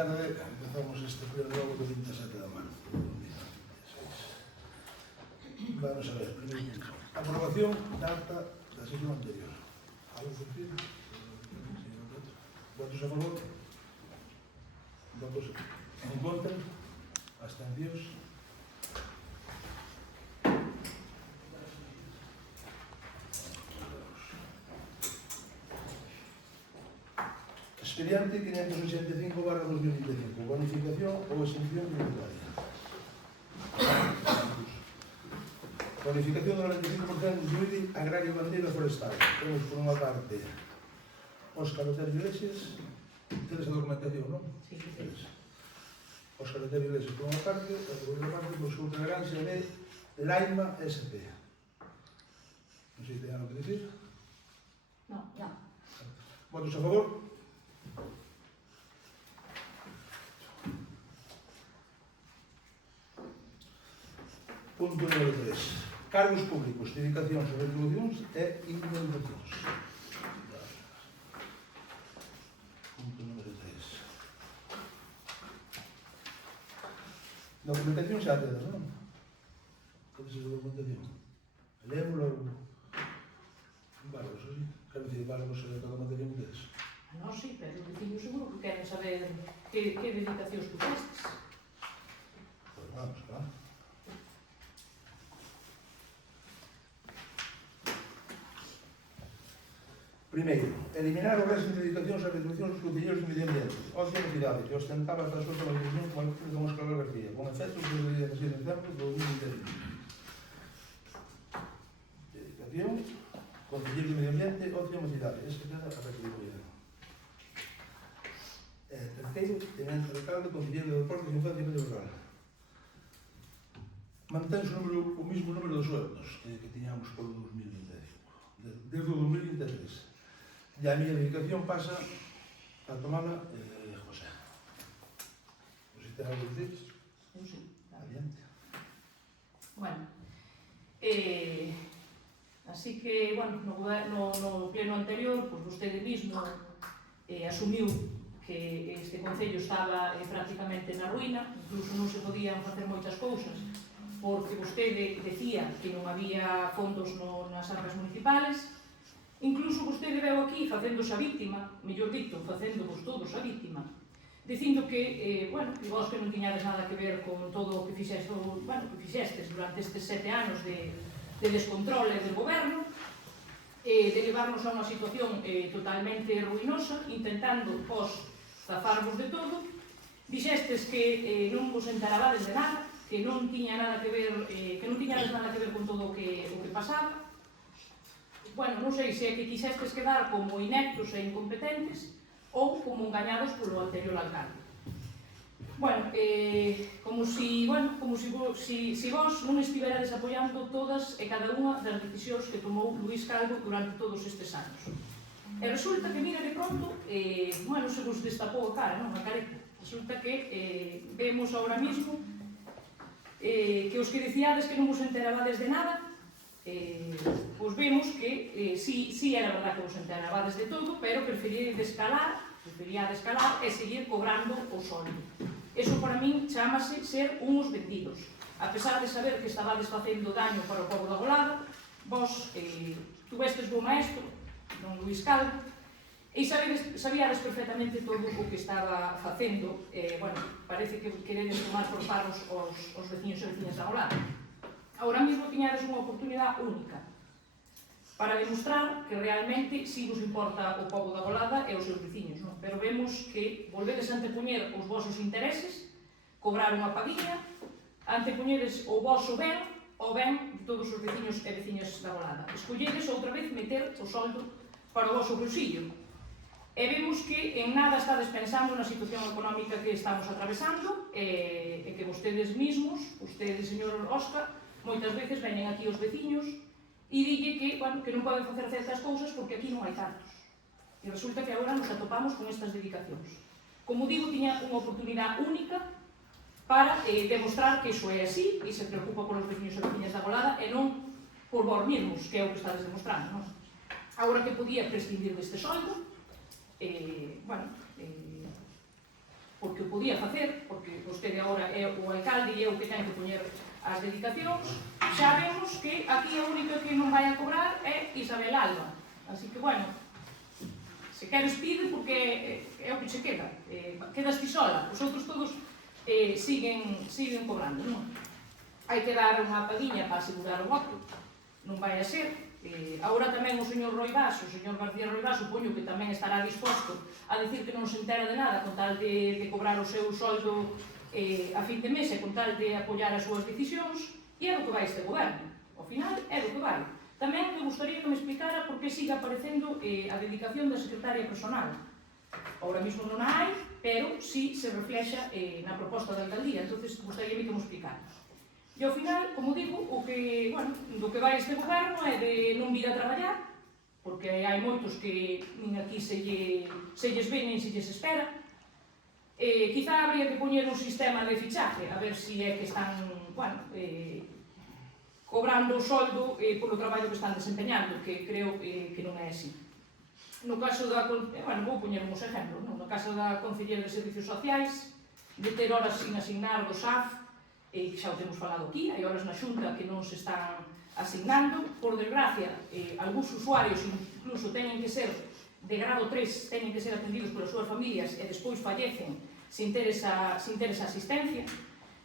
Empezamos este pleno do 27 de marzo de 2016. Vamos a ver, primeiro, aprobación da acta da sesión anterior. Algo que decir? Votos a favor? Votos en contra? Abstencións? Expediente 585/2025, bonificación ou exención tributaria. Bonificación do 95% do IBI agrario bandeira forestal. Temos por unha parte Óscar Otero Iglesias, tedes a documentación, non? Sí, sí. Óscar Otero Iglesias por unha parte, e por outra parte por outra granxa de Laima SP. Non sei se ten algo que dicir. No. Votos a favor? Punto número 3. Cargos públicos, dedicacións, retribucións e indemnizacións. Punto número 3. Documentación xa tedes, non? Tedes a documentación. Lémoslo. Vale, eso sí. Quero dicir, vale, vos a documentación que tedes. Non, sí, pero dicindo seguro que queren saber que dedicacións tu festes. Pois vamos, claro. Primeiro, eliminar o régimen de dedicacións e retribucións dos concelleiros de medio ambiente. Ocio e mocidade, que ostentaba a súa organización como a de Óscar García, con efectos desde o 16 de dezembro de 2020. Dedicación, concelleiros de medio ambiente, ocio e mocidade. Esta queda a retribución. Terceiro, tenente de alcalde, concelleiro de deportes, infancia e medio rural. Mantense o mismo número de sueldos que tiñamos polo 2025, desde o 2023. E a miña dedicación pasa a tomala José. Non sei se ten algo que dicir. Eu sí. Adiante. Bueno, así que, no pleno anterior, pues vostede mismo asumiu que este concello estaba prácticamente na ruína, incluso non se podían facer moitas cousas, porque vostede decía que non había fondos nas arcas municipales. Incluso vostede veu aquí facéndose a víctima, mellor dito, facéndovos todos a víctima, dicindo que, que vos que non tiñades nada que ver con todo o que fixestes durante estes 7 anos de descontrole del goberno, de levarnos a unha situación totalmente ruinosa, intentando vos zafarvos de todo. Dixestes que non vos enterabades de nada, que non tiña nada que ver, que non tiñades nada que ver con todo o que pasaba. Non sei se é que quixestes quedar como ineptos e incompetentes ou como engañados polo anterior alcalde. Como si vos non estiverades apoiando todas e cada unha das decisións que tomou Luís Calvo durante todos estes anos. E resulta que, mira, de pronto, se vos destapou a cara, non? A careta. Resulta que vemos ahora mismo que os que dicíades que non vos enterabades de nada, pois vemos que sí era verdad que vos enterabades de todo, pero preferíades calar e seguir cobrando o soldo. Eso para min chamase ser uns vendidos. A pesar de saber que estabades facendo daño para o pobo da Golada, vos tuvestes bo maestro, don Luís Calvo, e sabíades perfectamente todo o que estaba facendo. Parece que queredes tomar por paros os veciños e veciñas da Golada. Ahora mesmo tiñades unha oportunidade única para demostrar que realmente si vos importa o pobo da Golada e os seus veciños, non? Pero vemos que volvedes a antepoñer os vosos intereses, cobrar unha paguinha, antepoñedes o voso ben ao ben de todos os veciños e veciñas da Golada. Escolledes outra vez meter o soldo para o voso bolsillo. E vemos que en nada estades pensando na situación económica que estamos atravesando e que vostedes mismos, vostede, señor Óscar, moitas veces veñen aquí os veciños e dille que non poden facer certas cousas porque aquí non hai cartos. E resulta que agora nos atopamos con estas dedicacións. Como digo, tiña unha oportunidade única para demostrar que iso é así e se preocupa polos veciños e veciñas da Golada e non por vos mesmos, que é o que estades demostrando, non? Agora que podía prescindir deste soldo, porque o podía facer, porque vostede agora é o alcalde e é o que ten que poñer as dedicacións, xa vemos que aquí a única que non vai a cobrar é Isabel Alba. Así que, bueno, se queres pide porque é o que che queda. Quedas ti sola, os outros todos siguen cobrando, non? Hai que dar unha paguiña para asegurar o voto, non vai a ser. Agora tamén o señor Roibás, o señor García Roibás, supoño que tamén estará disposto a dicir que non se entera de nada con tal de cobrar o seu soldo a fin de mes e con tal de apoiar as súas decisións, e é do que vai este goberno. Ao final, é do que vai. Tamén me gustaría que me explicara por que sigue aparecendo a dedicación da secretaria personal. Ahora mesmo non a hai, pero sí se reflexa na proposta da alcaldía, entonces gustaría que me explicara. E ao final, como digo, do que vai este goberno é de non vir a traballar, porque hai moitos que nin aquí se lles ve nin se lles espera. Quizá habría que poñer un sistema de fichaje, a ver se é que están, cobrando o soldo polo traballo que están desempeñando, que creo que non é así. No caso da, vou poñer uns exemplos, no caso da Conselleira de Servicios Sociais, de ter horas sin asignar do SAF, que xa o temos falado aquí, hai horas na Xunta que non se están asignando. Por desgracia, algúns usuarios incluso teñen que ser de grado 3, teñen que ser atendidos polas súas familias e despois fallecen sin ter esa asistencia.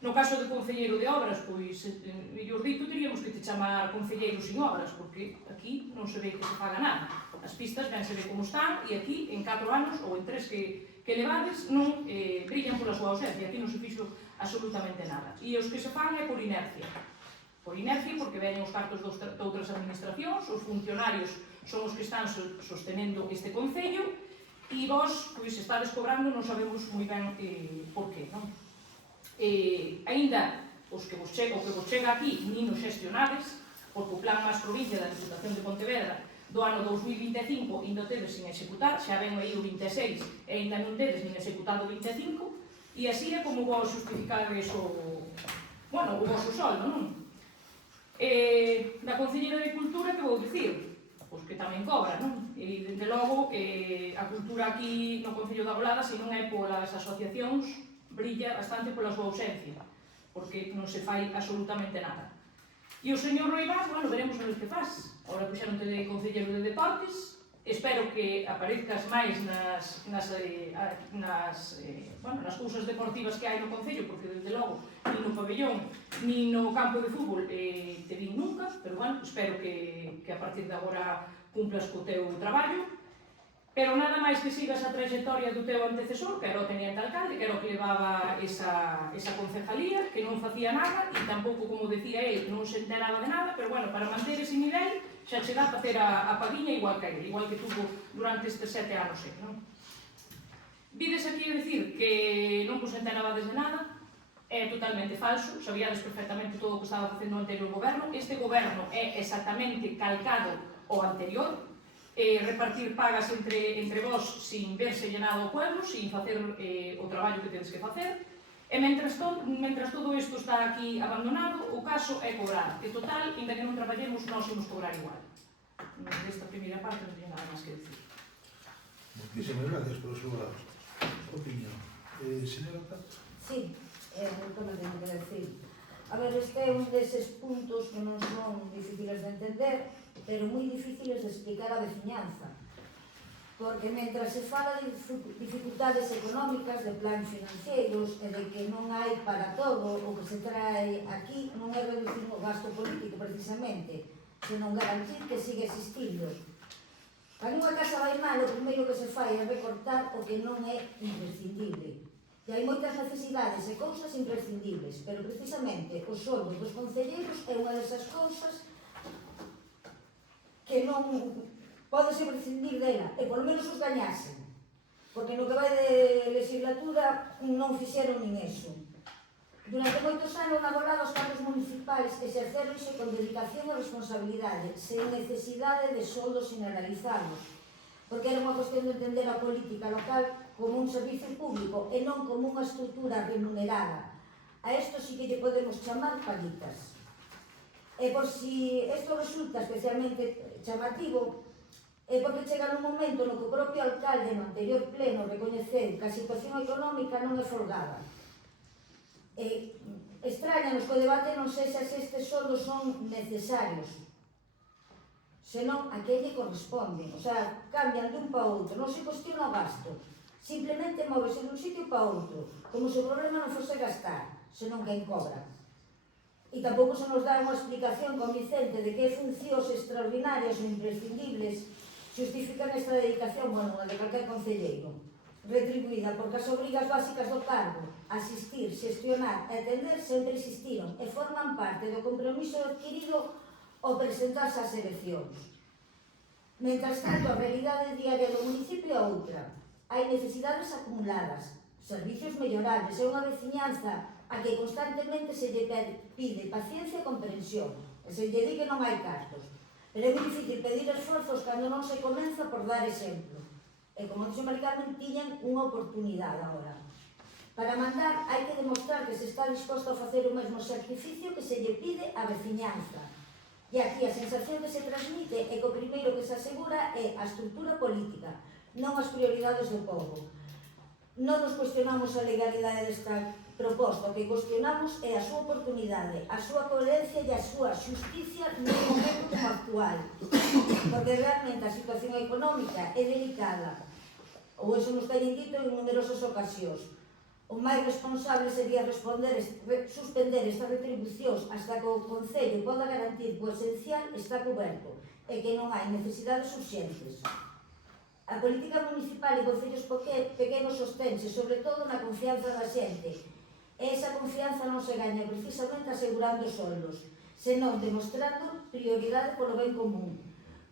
No caso do concelleiro de obras, pois, mellor dito, teríamos que te chamar concelleiro sin obras, porque aquí non se ve que se faga nada. As pistas ben se ve como están, e aquí, en 4 anos, ou en 3 que levades, non brillan pola súa ausencia. Aquí non se fixo absolutamente nada. E os que se fan é por inercia. Por inercia, porque veñen os cartos de outras administracións, os funcionarios son os que están sostenendo este concello, e vos, pois, estades cobrando, non sabemos moi ben por qué, non? Ainda o que vos chega aquí nin o xestionades, porque o plan máis provincia da Diputación de Pontevedra do ano 2025 ainda o tedes sin executar, xa ven aí o 26 e ainda non tedes nin executado o 25, e así é como vos justificades o vosso soldo, non? Da Conselleira de Cultura, que vou dicir? Pois que tamén cobra, non? E, dende logo, a cultura aquí no Concello da Bolada, se non é polas asociacións, brilla bastante pola súa ausencia, porque non se fai absolutamente nada. E o señor Roibás, veremos a ver que faz. Agora puxeronte de concelleiro de deportes, espero que aparezcas máis nas cousas deportivas que hai no Concello, porque, desde logo, nin no pabellón, nin no campo de fútbol te vin nunca, pero, espero que a partir de agora cumplas co teu traballo. Pero nada máis que sigas a trayectoria do teu antecesor, que era o teniente alcalde, que era o que levaba esa concejalía, que non facía nada, e tampouco, como decía ele, non se enteraba de nada, pero, para manter ese nivel, xa che dá para ter a paguiña igual que ele, igual que tuvo durante estes 7 anos, non? Vides aquí a dicir que non vos enterabades de nada, é totalmente falso, sabíades perfectamente todo o que estaba facendo o anterior goberno. Este goberno é exactamente calcado ao anterior, repartir pagas entre vós sin verse llenado o pueblo, sin facer o traballo que tedes que facer, e mentras todo isto está aquí abandonado, o caso é cobrar. E total, ainda que non traballemos, nós imos cobrar igual. Nesta primeira parte non teño nada máis que decir. Muchísimas gracias por a súa opinión. Señora Tato? Sí, moito me tengo que decir. A ver, este é un deses puntos que non son difíciles de entender, pero moi difíciles de explicar á veciñanza. Porque mentras se fala de dificultades económicas, de planes financeiros e de que non hai para todo o que se trae aquí, non é reducir o gasto político precisamente, senón garantir que sigue existindo. Cando unha casa vai mal, o primeiro que se fai é recortar o que non é imprescindible. E hai moitas necesidades e cousas imprescindibles, pero precisamente o soldo dos concelleiros é unha desas cousas que non podese prescindir dela, e polo menos os gañasen, porque no que vai de legislatura non fixeron nin eso. Durante moitos anos na Bolada os cargos municipais exerceronse con dedicación e responsabilidade, sen necesidade de soldos generalizados, porque era unha cuestión de entender a política local como un servicio público e non como unha estrutura remunerada. A isto sí que lle podemos chamar paguitas. E por si isto resulta especialmente chamativo, É porque chega nun momento no que o propio alcalde no anterior pleno recoñeceu que a situación económica non é folgada. Extrañanos que o debate non sexa se estes soldos son necesarios, senón a que lle corresponden. O sea, cambian dun para outro, non se cuestiona o gasto. Simplemente móvese dun sitio para outro, como se o problema non fose gastar, senón quen cobra. E tampouco se nos dá unha explicación convincente de que funcións extraordinarias ou imprescindibles justifican esta dedicación, bueno, a de calquer concelleiro, retribuída porque as obrigas básicas do cargo, asistir, xestionar e atender sempre existiron e forman parte do compromiso adquirido ao presentarse ás eleccións. Mentras tanto, a realidade diaria do municipio é outra. Hai necesidades acumuladas, servicios mellorables e unha veciñanza a que constantemente se lle pide paciencia e comprensión, e se lle di que non hai cartos. Pero é moi difícil pedir esforzos cando non se comeza por dar exemplo. E como dixo Maricarmen, tiñan unha oportunidade agora. Para mandar hai que demostrar que se está disposto a facer o mesmo sacrificio que se lle pide á veciñanza. E aquí a sensación que se transmite é que o primeiro que se asegura é a estrutura política, non as prioridades do povo. Non nos cuestionamos a legalidade desta proposta, o que cuestionamos é a súa oportunidade, a súa coherencia e a súa xusticia nun momento como actual. Porque realmente a situación económica é delicada, ou eso nos teñen dito en numerosas ocasións. O máis responsable sería suspender estas retribucións hasta que o Concello poda garantir que o esencial está coberto e que non hai necesidades urxentes. A política municipal e concellos pequenos sostense, sobre todo na confianza da xente. E esa confianza non se gaña precisamente asegurando soldos, senón demostrando prioridade polo ben común.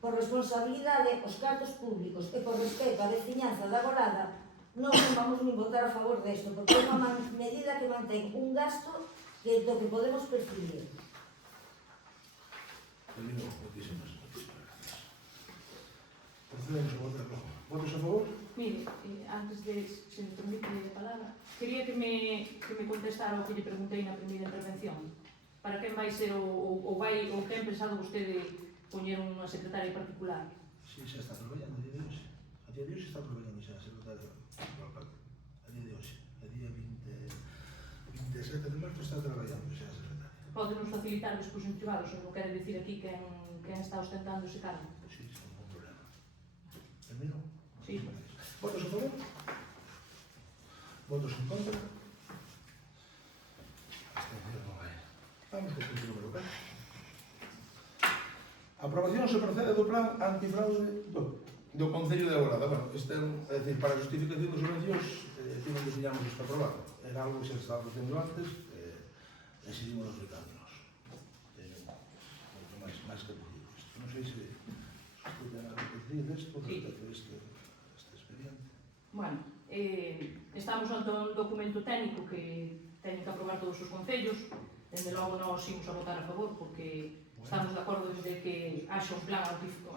Por responsabilidade, os cartos públicos e por respeto á veciñanza da Golada, non vamos nin votar a favor desto, porque é unha medida que mantén un gasto do que podemos percibir. Moitísimas gracias. Procedemos a votar. Votos a favor? Mire, antes de, se me permite a palabra, quería que me contestara o que lle preguntei na primeira intervención. Para quen vai ser ou ten pensado vostede poñer unha secretaria particular? Sí, xa está traballando a día de hoxe. A día de hoxe está traballando xa a secretaria. A día de hoxe. A día 27 de marzo está traballando xa a secretaria. Pódenos facilitar despois en privado, se non quere dicir aquí quen está ostentando ese cargo. Sí, sin ningún problema. Termino? Sí. Votos a favor? Votos en contra? Abstención non hai. Vamos co punto número 4. Aprobación se procede do plan antifraude do Concello de Agorada. Bueno, este é dicir, para a justificación dos subvencións, que non deseñamos isto aprobado. Era algo que se estaba facendo antes, e seguimos aplicándonos. Moito máis que decido isto. Non sei se usted ten algo que decir desto, respecto a este expediente. Bueno, estamos ante un documento técnico que teñen que aprobar todos os concellos. Dende logo nós imos a votar a favor, porque estamos de acordo desde que haxa un plan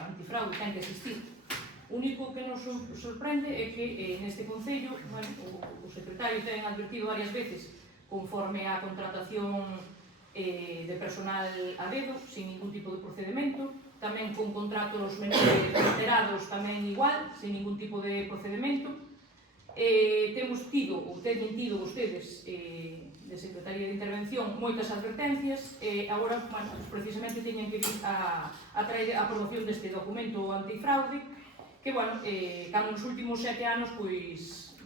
antifraude, ten que existir. O único que nos sorprende é que neste Concello, bueno, o secretario ten advertido varias veces, conforme á contratación de personal a dedo, sin ningún tipo de procedimento, tamén con contratos reiterados tamén igual, sin ningún tipo de procedimento. Temos tido, ou teñen tido vostedes, de Secretaría de Intervención, moitas advertencias, e agora, bueno, precisamente teñen que vir a traer a aprobación deste documento antifraude, que, bueno, cando nos últimos 7 anos, pois,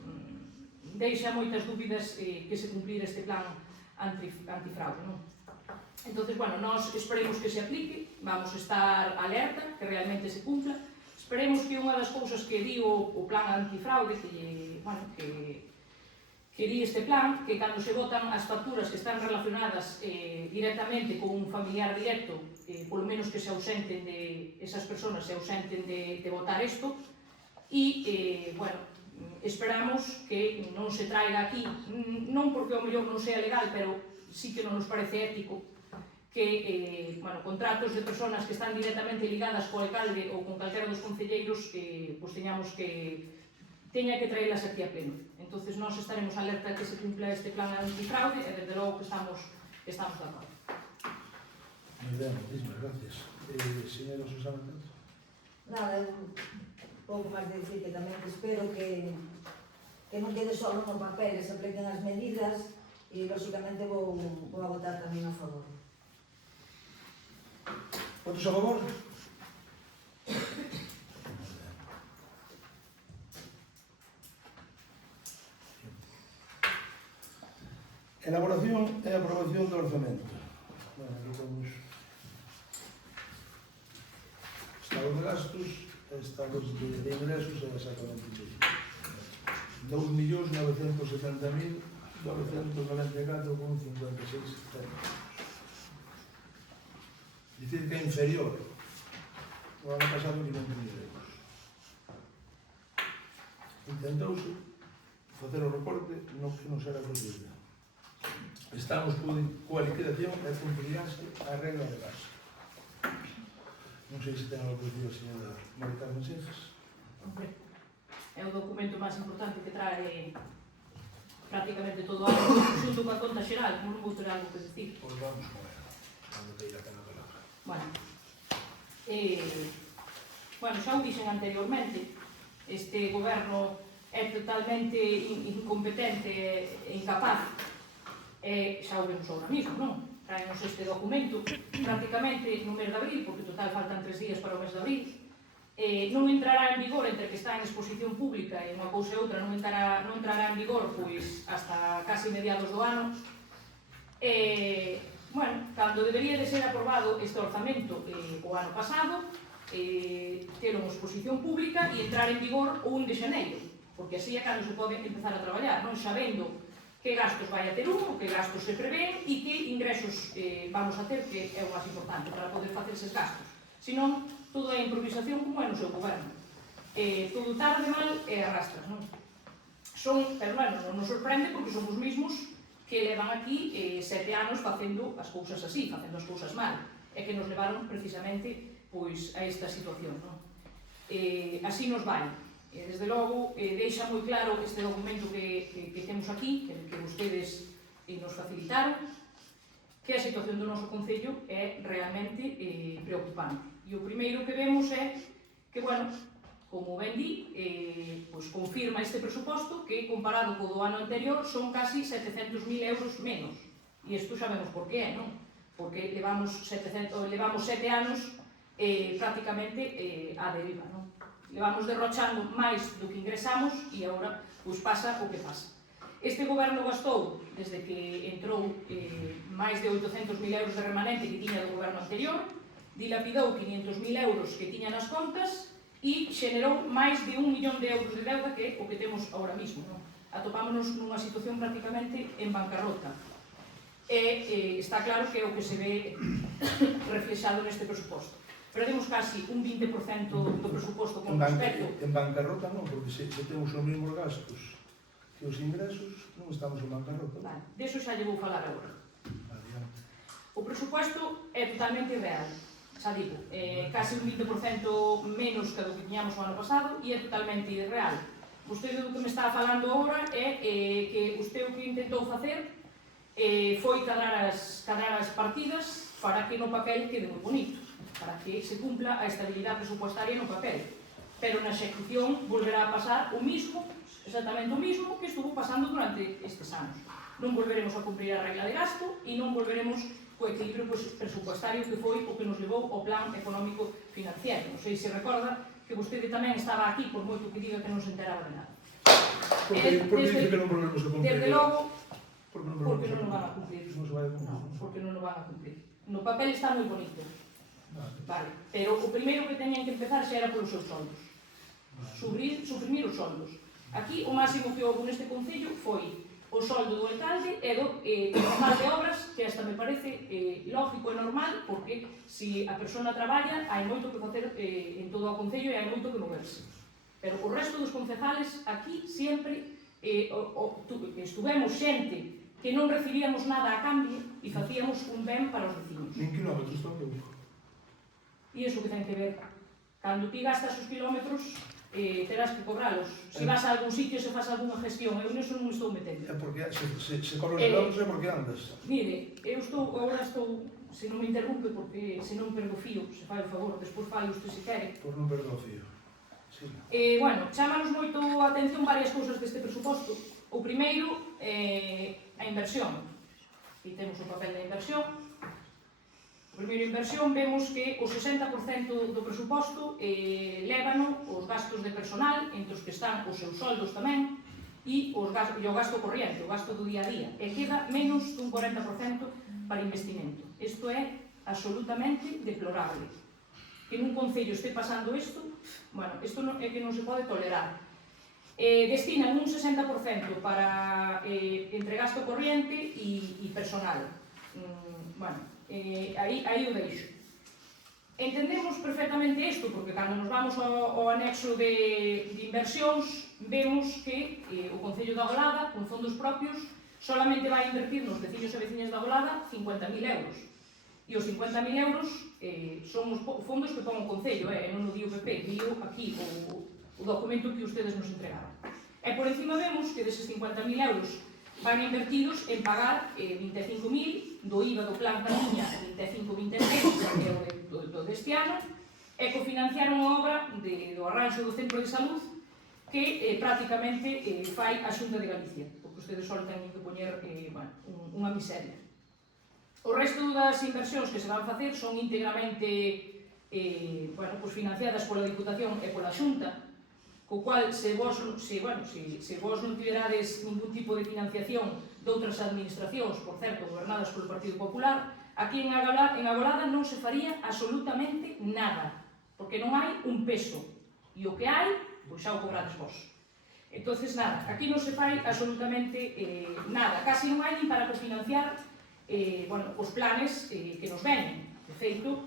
deixa moitas dúbidas que se cumplir este plan antifraude, non? Entonces, bueno, nós esperemos que se aplique, vamos a estar alerta, que realmente se cumpla. Esperemos que unha das cousas que di o plan antifraude, que di este plan, que cando se votan as facturas que están relacionadas directamente con un familiar directo, polo menos que se ausenten de esas personas, se ausenten de votar isto, e, bueno, esperamos que non se traiga aquí, non porque ao mellor non sea legal, pero sí que non nos parece ético que, bueno, contratos de personas que están directamente ligadas co alcalde ou con calquera dos concelleiros, pois teñamos que teña que traelas aquí a pleno. Entonces, nós estaremos alerta que se cumpla este plan antifraude e, desde logo, que estamos de acordo. Moi ben, moitísimas gracias. Señora Susana Tanto. Nada, pouco máis de dicir que tamén espero que non quede só no papel, que se apliquen as medidas e, lóxicamente, vou a votar tamén a favor. Votos a favor? Elaboración e aprobación do orzamento. Bueno, aquí temos estados de gastos e estados de ingresos e exactamente iso. 2.970.994,56 céntimos. Dicir que é inferior ao ano pasado en 500.000 euros. Intentouse facer o reporte no que non será posible. Estamos coa liquidación e cumprirase a regla de gasto. Non sei se ten algo que dicir a señora Marita Mensejas. Hombre, é o documento máis importante que trae prácticamente todo o ano, xunto coa conta xeral, como non vou ter algo que dicir. Pois vamos con ela, cando te irá ten a palabra. Bueno, xa o dixen anteriormente, este goberno é totalmente incompetente e incapaz, e xa o vemos agora mismo, non? Traenos este documento prácticamente no mes de abril, porque total faltan 3 días para o mes de abril, non entrará en vigor entre que está en exposición pública e unha cousa e outra non entrará en vigor pois hasta casi mediados do ano. Bueno, cando debería de ser aprobado este orzamento o ano pasado, ter unha exposición pública e entrar en vigor o 1 de xaneiro, porque así é cando se pode empezar a traballar, non sabendo que gastos vai a ter que gastos se prevén e que ingresos vamos a ter, que é o máis importante para poder facer eses gastos. Senón, todo é improvisación como é no seu goberno. Todo tarde mal e arrastras, non? Pero bueno, non nos sorprende porque son os mismos que levan aquí 7 anos facendo as cousas así, facendo as cousas mal, e que nos levaron precisamente pois a esta situación, non? Así nos vai. Desde logo, deixa moi claro este documento que temos aquí, que vostedes nos facilitaron, que a situación do noso concello é realmente preocupante. E o primeiro que vemos é que, bueno, como ben di, pois confirma este presuposto que, comparado co do ano anterior, son casi 700.000 euros menos. E isto sabemos por que é, non? Porque levamos 7 anos prácticamente á deriva, non? Levamos derrochando máis do que ingresamos e agora pois pasa o que pasa. Este goberno gastou, desde que entrou, máis de 800.000 euros de remanente que tiña do goberno anterior, dilapidou 500.000 euros que tiña nas contas e xenerou máis de 1 millón de euros de deuda, que é o que temos agora mismo, non? Atopámonos nunha situación prácticamente en bancarrota. Está claro que é o que se ve reflexado neste presuposto. Perdemos casi un 20% do presuposto con respecto. En bancarrota non, porque se temos os mesmos gastos que os ingresos, non estamos en bancarrota. Vale, deso xa lle vou falar agora. Adiante. O presuposto é totalmente irreal, xa digo, casi un 20% menos que do que tiñamos o ano pasado e é totalmente irreal. Vostede do que me está falando agora é que vostede o que intentou facer foi cadrar as partidas para que no papel quede moi bonito, para que se cumpla a estabilidade presupuestaria no papel. Pero na execución volverá a pasar o mismo, exactamente o mismo que estuvo pasando durante estes anos. Non volveremos a cumprir a regla de gasto e non volveremos co equilibrio presupuestario que foi o que nos levou ao plan económico financiero. Non sei se recorda que vostede tamén estaba aquí, por moito que diga que non se enteraba de nada. Porque dice que non volvemos a cumprir. Desde logo, porque non o van a cumplir. Non se vai a cumplir. Non, porque non o van a cumplir. No papel está moi bonito. Vale, pero o primeiro que teñen que empezar xa era polos seus soldos. Suprimir os soldos. Aquí o máximo que houve neste concello foi o soldo do alcalde e do normal de obras, que hasta me parece lógico e normal, porque se a persona traballa hai moito que facer en todo o concello e hai moito que moverse. Pero o resto dos concejales aquí sempre estuvemos xente que non recibíamos nada a cambio e facíamos un ben para os vecinos. Nin kilómetros tampouco. E iso que ten que ver. Cando ti gastas os kilómetros, terás que cobralos. Se vas a algún sitio, se faz algunha gestión, eu niso non me estou metendo. É porque se corres kilómetros é porque andas. Mire, eu agora estou se non me interrumpe, porque se non perdo fío, se fai o favor, despois fai usted se quere. Por non perder o fío. Sí. Bueno, chámanos moito a atención varias cousas deste presuposto. O primeiro, a inversión. Aquí temos o papel da inversión. O primeiro, inversión, vemos que o 60% do presuposto lévano os gastos de personal, entre os que están os seus soldos tamén, e o gasto corriente, o gasto do día a día, e queda menos dun 40% para investimento. Isto é absolutamente deplorable. Que nun concello este pasando isto, bueno, isto é que non se pode tolerar. Destinan un 60% para entre gasto corriente e personal. Bueno, aí o deixo. Entendemos perfectamente isto, porque cando nos vamos ao anexo de inversións, vemos que o Concello da Golada, con fondos propios, solamente vai invertir nos veciños e veciñas da Golada 50.000 euros. E os 50.000 euros son os fondos que pon o Concello, non o di o PP, digo aquí o documento que ustedes nos entregaron. E por encima vemos que deses 50.000 euros van invertidos en pagar 25.000 do IVA do Plan Camiña 25-23, que é o deste ano, e cofinanciaron a obra do arranxo do Centro de Salud que prácticamente fai a Xunta de Galicia, porque ustedes só teñen que poñer unha miseria. O resto das inversións que se van facer son íntegramente financiadas pola Diputación e pola Xunta, co cual, se vos non tiverades ningún tipo de financiación de outras administracións, por certo, gobernadas polo Partido Popular, aquí en Agolada non se faría absolutamente nada, porque non hai un peso, e o que hai, pois xa o cobrades vos. Entonces, nada, aquí non se fai absolutamente nada, casi non hai nin para cofinanciar os planes que nos venen. De feito,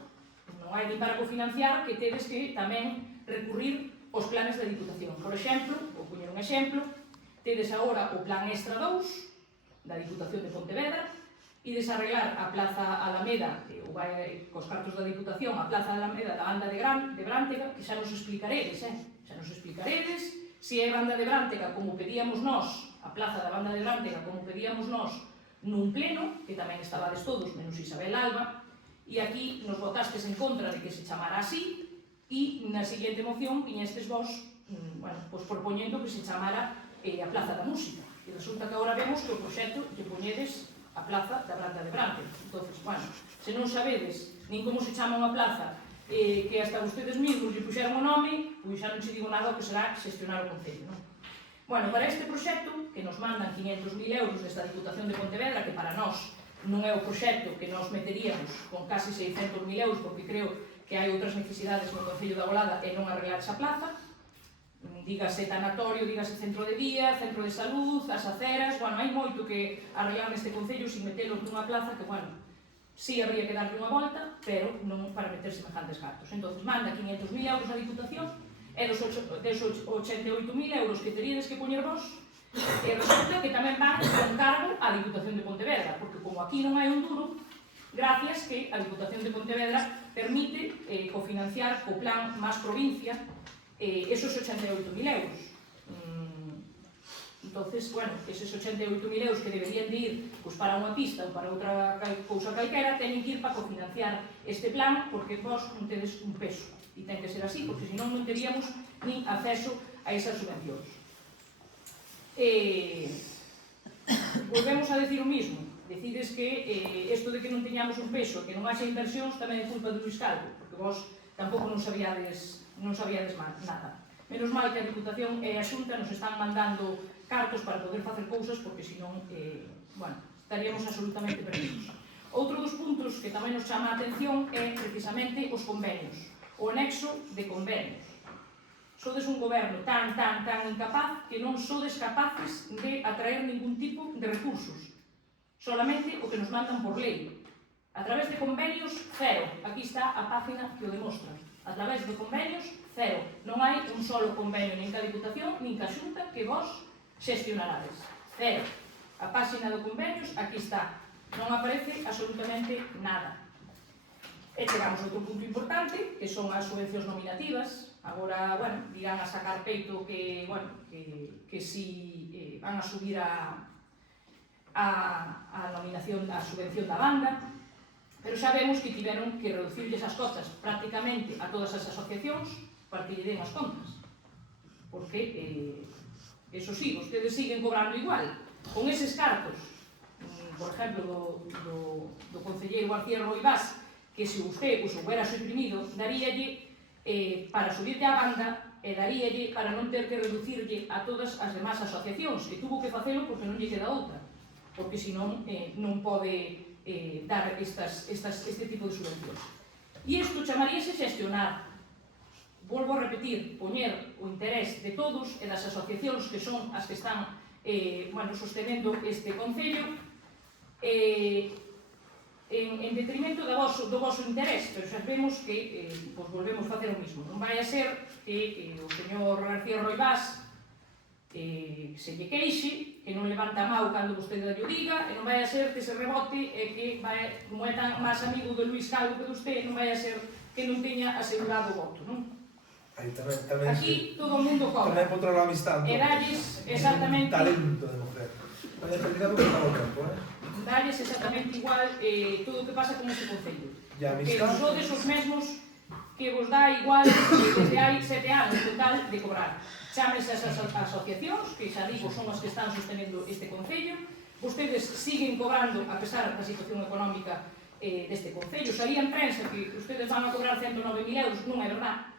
non hai nin para cofinanciar que tedes que tamén recurrir os planes da Diputación. Por exemplo, vou poñer un exemplo, tedes agora o Plan Extra 2 da Diputación de Pontevedra, e desarreglar a Plaza Alameda, ou vai cos cartos da Diputación, a Plaza Alameda da banda de Brantega, que xa nos explicaredes, xa nos explicaredes, se é banda de Brantega como pedíamos nós, a Plaza da banda de Brantega como pedíamos nós nun pleno, que tamén estabades todos, menos Isabel Alba, e aquí nos votastes en contra de que se chamara así, e na seguinte moción viñestes vos propoñendo que se chamara a Plaza da Música. E resulta que agora vemos que o proxecto lle poñedes a Plaza da Banda de Brantega. Entón, se non sabedes nin como se chama unha plaza que hasta ustedes mesmos lle puxeron o nome, pois xa non che digo nada o que será xestionar o Concello, non? Bueno, para este proxecto, que nos mandan 500.000 euros desta Diputación de Pontevedra, que para nós non é o proxecto que nos meteríamos con casi 600.000 euros, porque creo que hai outras necesidades no Concello da Golada e non arreglar esa plaza, dígase tanatorio, dígase centro de día, centro de salud, as aceras, hai moito que arreglar neste Concello sin metelo nunha plaza que, sí habría que darlle unha volta, pero non para meter semejantes gastos. Entón, manda 500.000 euros a Diputación e dos 88.000 euros que teríades que poñer vos, e resulta que tamén van con cargo á Diputación de Pontevedra, porque como aquí non hai un duro, gracias que a Diputación de Pontevedra permite cofinanciar co plan Más Provincia esos 88.000 euros. Entonces, eses 88.000 euros que deberían de ir para unha pista ou para outra cousa calquera, teñen que ir para cofinanciar este plan, porque vos non tedes un peso. E ten que ser así, porque senón non teríamos nin acceso a esas subvencións. Volvemos a decir o mismo. Decides que isto de que non teñamos un peso, que non haxa inversións, tamén é culpa do Luís Calvo, porque vos tampouco non sabíades nada. Menos mal que a Diputación e a Xunta nos están mandando cartos para poder facer cousas, porque senón, estaríamos absolutamente perdidos. Outro dos puntos que tamén nos chama a atención é precisamente os convenios, o anexo de convenios. Sodes un goberno tan incapaz que non sodes capaces de atraer ningún tipo de recursos, solamente o que nos mandan por lei. A través de convenios, cero. Aquí está a página que o demostra. A través de convenios, cero. Non hai un solo convenio nin ca Diputación, nin ca Xunta que vos xestionarades. Cero. A página de convenios, aquí está. Non aparece absolutamente nada. E chegamos a outro punto importante, que son as subvencións nominativas. Agora, dirán a sacar peito que si van a subir a nominación, a subvención da banda, Pero xa vemos que tiveron que reducirles as cotas prácticamente a todas as asociacións para que lle den as contas. Porque, eso sí, vostedes siguen cobrando igual. Con eses cartos, por exemplo, do concelleiro García Roibás, que se usted os houbera suprimido, daríalle para subirte á banda e daríalle para non ter que reducirlle a todas as demás asociacións, que tuvo que facelo porque non lle queda outra, porque senón non pode dar este tipo de subvencións. E isto chamaríase xestionar. Volvo a repetir, poñer o interés de todos e das asociacións que son as que están sostenendo este Concello en detrimento do voso interés, pero xa vemos que volvemos a facer o mismo. Non vai a ser que o señor García Roibás se lle queixe, que non levanta a mão cando vostede lle diga, e non vai a ser que se rebote e que, como é tan máis amigo de Luís Calvo que de usted, non vai a ser que non teña asegurado o voto, non? Aquí todo o mundo cobra. Tamén contra a amistad. E dalles exactamente... Talento de mujer. Vaya terminado que estaba o tempo, dalles exactamente igual todo o que pasa con ese Concello. Pero sodes os mesmos que vos dá igual desde hai 7 anos total de cobrar. Chámense as asociacións, que xa digo son as que están sostenendo este Concello, vostedes siguen cobrando a pesar da situación económica deste Concello. Salía en prensa que ustedes van a cobrar 109.000 euros, non é verdad.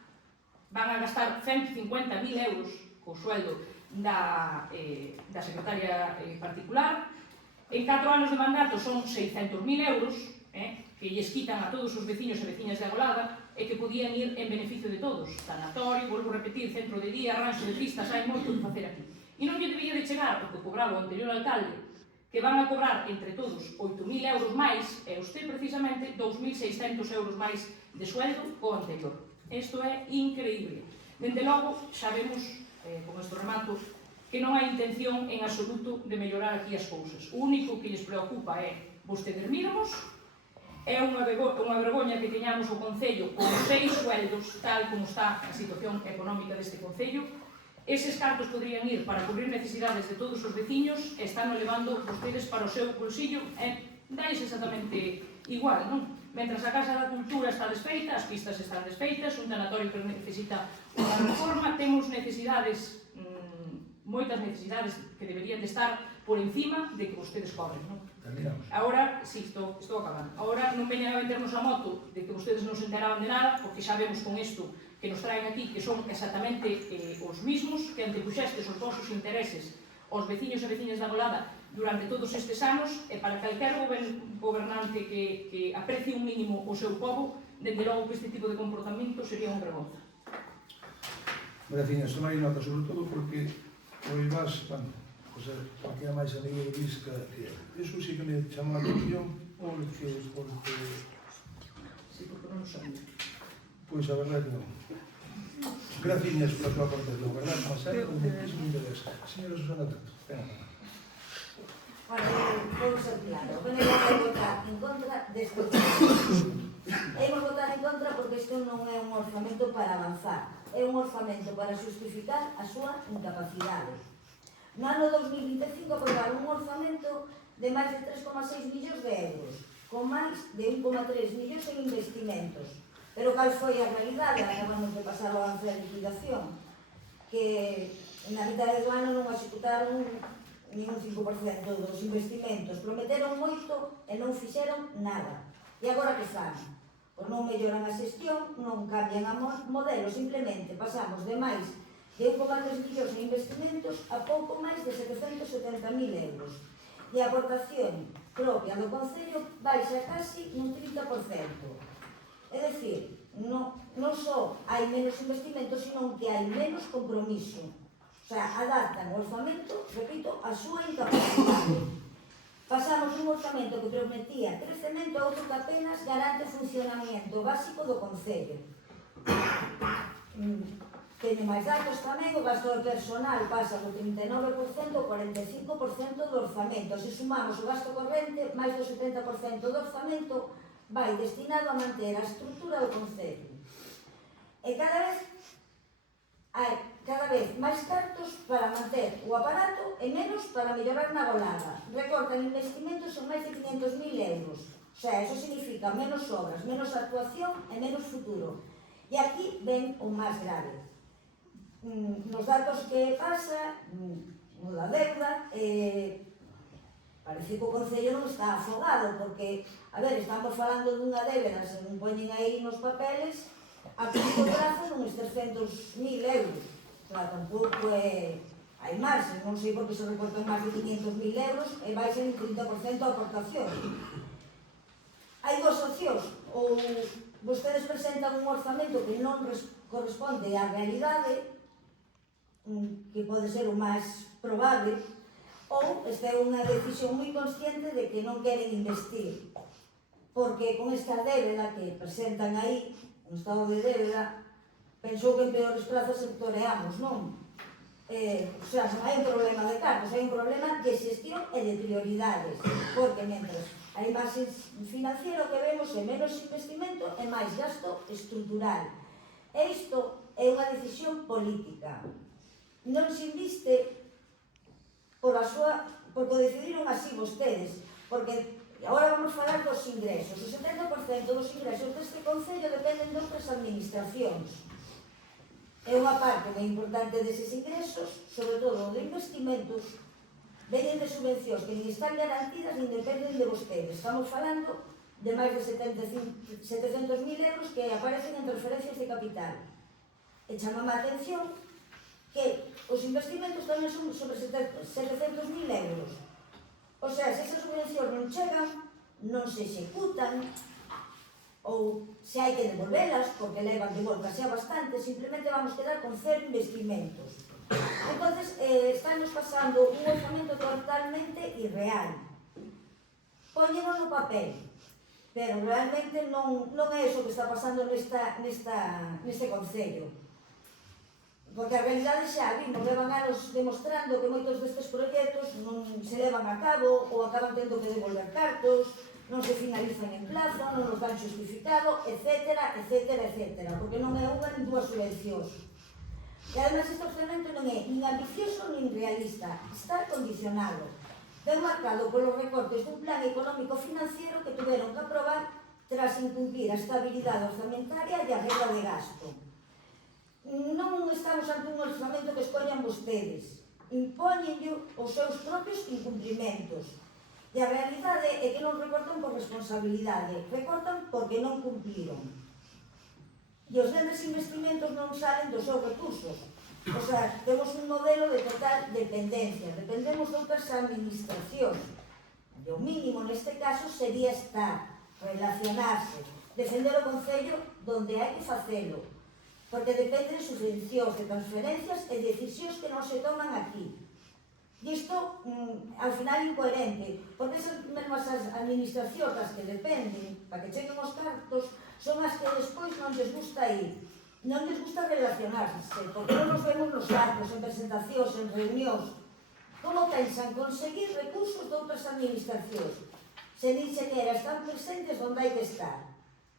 Van a gastar 150.000 euros co sueldo da secretaria particular. En 4 anos de mandato son 600.000 euros que lles quitan a todos os veciños e veciñas de Agolada e que podían ir en beneficio de todos. Tanatorio, volvo a repetir, centro de día, ranxo de pistas, hai moito que facer aquí. E non lle debía de chegar o que cobraba o anterior alcalde, que van a cobrar entre todos 8.000 euros máis e usted precisamente 2.600 euros máis de sueldo co anterior. Isto é increíble. Dende logo, xa vemos, con este remato, que non hai intención en absoluto de mellorar aquí as cousas. O único que lles preocupa é vostedes míramos, é unha vergoña que teñamos o Concello con 6 sueldos, tal como está a situación económica deste Concello. Eses cartos podrían ir para cubrir necesidades de todos os veciños e están levando vostedes para o seu bolsillo e dais exactamente igual, non? Mentras a Casa da Cultura está desfeita, as pistas están desfeitas, un tanatorio que necesita unha reforma, temos necesidades, moitas necesidades que deberían de estar por encima de que vostedes cobren, non? Agora, si, estou acabando. Agora non veñan a vendernos a moto de que vostedes non se enteraban de nada, porque xa vemos con isto que nos traen aquí, que son exactamente os mismos que antepuxestes os vosos intereses aos veciños e veciñas da Agolada durante todos estes anos, e para calquer gobernante que aprecie un mínimo o seu povo, dende logo que este tipo de comportamento sería un vergonza. Veciñas, tomai nota, sobre todo porque o Ibás, José, aquí é máis amigo de Luís que eso sí que me chamou a atención porque... Sí, porque non o sabía. Pois a verdade que non. Graciñas pola tua aportación, verdad? Como sempre, con muchísimo interés. Señora Susana Tato, pena. Bueno, vou ser claro. O PNV vai votar en contra deste orzamento. Hemos votar en contra porque isto non é un orzamento para avanzar. É un orzamento para justificar a súa incapacidade. No ano 2025 aprobaron un orzamento de máis de 3,6 millóns de euros, con máis de 1,3 millóns en investimentos. Pero cal foi a realidade? Acabamos de pasar o avance de liquidación, que na mitad do ano non executaron nin un 5% dos investimentos. Prometeron moito e non fixeron nada. E agora que fan? Pois non melloran a xestión, non cambian a modelo, simplemente pasamos de máis de 1,3 millóns en investimentos a pouco máis de 770.000 euros. E a aportación propia do Concello baixa casi un 30%. É dicir, non só hai menos investimentos, sino que hai menos compromiso. O sea, adaptan o orzamento, repito, a súa incapacidade. Pasamos un orzamento que prometía crecemento a outro que apenas garante o funcionamento básico do Concello. Teño máis datos tamén, o gasto de personal pasa do 39% ao 45% do orzamento. Se sumamos o gasto corrente, máis do 70% do orzamento vai destinado a manter a estrutura do Concello. E cada vez máis cartos para manter o aparato e menos para mellorar na Agolada. Recortan investimentos en máis de 500.000 euros. O sea, eso significa menos obras, menos actuación e menos futuro. E aquí ven o máis grave. Nos datos que pasa, o da deuda, parece que o Concello non está afogado, porque, a ver, estamos falando dunha débeda, se non poñen aí nos papeles, a curto prazo nuns 300.000 euros. Claro, tampouco é... Hai máis, non sei por que se recortan máis de 500.000 euros e vai ser un 30% a aportación. Hai dúas opcións, ou vostedes presentan un orzamento que non corresponde á realidade, que pode ser o máis probable, ou esta é unha decisión moi consciente de que non queren investir, porque con esta débeda que presentan aí, un estado de débeda, pensou que en peores plazas sectoreamos, non? O sea, non hai un problema de cargos, hai un problema de xestión e de prioridades, porque mentras hai máis financiero que vemos e menos investimento e máis gasto estrutural. E isto é unha decisión política. Non se inviste porque decidiron así vostedes, porque agora vamos falar dos ingresos. O 70% dos ingresos deste Concello dependen de outras administracións. É unha parte moi importante deses ingresos, sobre todo de investimentos, veñen de subvencións que nin están garantidas nin dependen de vostedes. Estamos falando de máis de 700.000 euros que aparecen en transferencias de capital. E chamame a atención que os investimentos tamén son sobre 700.000 euros. O sea, se esas subvencións non chegan, non se executan, ou se hai que devolvelas, porque levan de volta xa bastante, simplemente vamos quedar con 0 investimentos. Entonces, estamos pasando un orzamento totalmente irreal. Póñeno no papel, pero realmente non é iso que está pasando neste Concello. Porque a realidade xa vimos, levan anos demostrando que moitos destes proxectos non se levan a cabo ou acaban tendo que devolver cartos, non se finalizan en plazo, non nos dan justificado, etcétera, etcétera, etcétera, porque non é unha nin dúas subvencións. E además este orçamento non é nin ambicioso nin realista, está condicionado. Ben marcado polos recortes dun plan económico financiero que tuveron que aprobar tras incumplir a estabilidade orzamentaria e a regla de gasto. Non estamos ante un orzamento que escollan vostedes, impóñenllo os seus propios incumprimentos. E a realidade é que non recortan por responsabilidade, recortan porque non cumpliron. E os grandes investimentos non salen dos seus recursos. O sea, temos un modelo de total dependencia, dependemos de outras administracións. E o mínimo neste caso sería estar, relacionarse, defender o Concello donde hai que facelo, porque depende de subvencións, de transferencias e decisións que non se toman aquí. E isto, ao final, incoherente, porque esas mesmas administracións das que dependen para que cheguen os cartos son as que despois non les gusta ir, non les gusta relacionarse, porque non nos vemos nos actos, en presentacións, en reunións. Como pensan conseguir recursos de outras administracións? Se nin sequera están presentes onde hai que estar.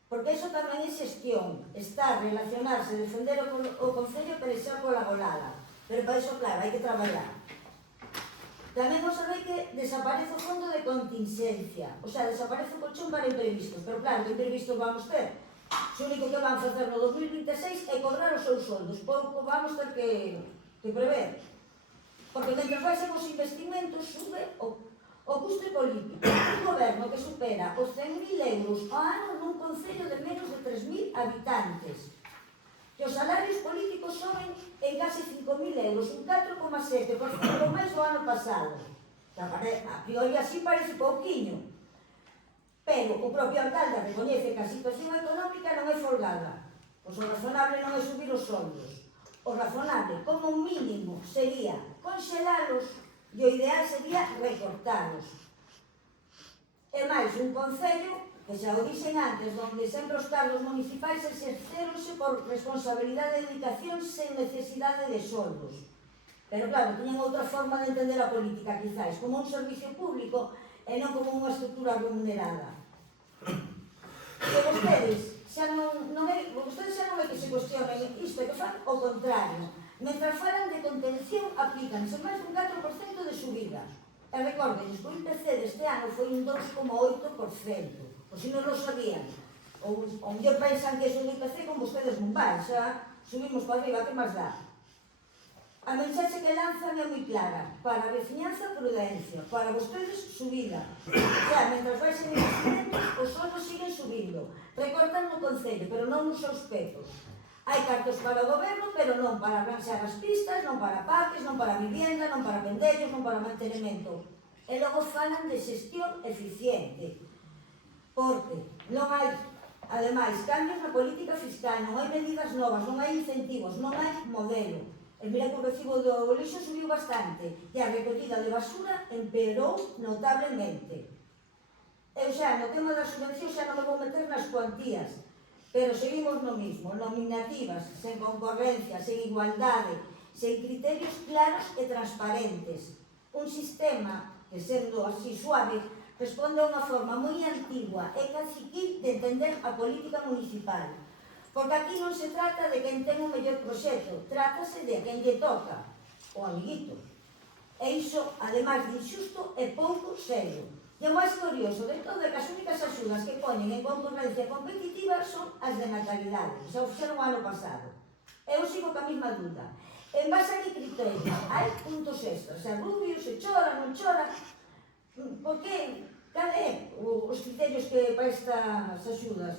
Porque iso tamén é xestión, estar, relacionarse, defender o Concello para xa pola golada. Pero para iso, claro, hai que traballar. Tamén vos sabéis que desaparece o fondo de contingencia, o sea, desaparece o colchón para imprevistos, pero claro, que imprevistos vamos ter? O único que van facer no 2026 é cobrar os seus soldos, pouco vamos ter que prever. Porque mentre baixen os investimentos, sube o custo político. Un goberno que supera os 100.000 euros ao ano nun concello de menos de 3.000 habitantes. Que os salarios políticos soben en case 5.000 euros, un 4,7% máis do ano pasado. A priori así parece pouquiño. Pero o propio alcalde recoñece que a situación económica non é folgada. Pois o razonable non é subir os soldos. O razonable, como mínimo, sería conxelalos e o ideal sería recortalos. E máis, un concello que xa o dixen antes, onde sempre os cargos municipais exerceronse por responsabilidade e dedicación sen necesidade de soldos. Pero claro, tiñen outra forma de entender a política, quizáis, como un servicio público e non como unha estructura remunerada. E vostedes xa non é que se cuestionen isto, é que fan o contrario. Mentras falan de contención, aplícanse máis dun 4% de subida. E recorden, o IPC deste ano foi un 2,8%. ou se non lo sabían, ou mellor pensan que eso do IPC con vostedes non vai, xa subimos para arriba, que máis dá? A mensaxe que lanzan é moi clara. Para a veciñanza, prudencia. Para vostedes, subida. O sea, mentras baixen investimentos, os soldos siguen subindo. Recortan no Concello, pero non nos seus petos. Hai cartos para o goberno, pero non para arranxar as pistas, non para parques, non para vivienda, non para vendellos, non para mantenimento. E logo falan de xestión eficiente. Porque non hai, ademais, cambios na política fiscal, non hai medidas novas, non hai incentivos, non hai modelo. E mira que o recibo do lixo subiu bastante e a recollida de basura empeorou notablemente. Eu xa, no tema das subvencións xa non me vou meter nas cuantías, pero seguimos no mismo, nominativas, sen concorrencia, sen igualdade, sen criterios claros e transparentes. Un sistema que, sendo así suave, responde a unha forma moi antigua e caciquil de entender a política municipal. Porque aquí non se trata de quen ten o mellor proxecto, trátase de quen lle toca, o amiguito. E iso, ademais de injusto, é pouco serio. E o máis curioso de todo é que as únicas axudas que poñen en concorrencia competitiva son as de natalidade, xa o fixeron o ano pasado. Eu sigo ca mesma duda. En base a que criterio? Hai puntos extras, se Rubio, se chora, non chora. Por que? Cal é os criterios que para estas axudas?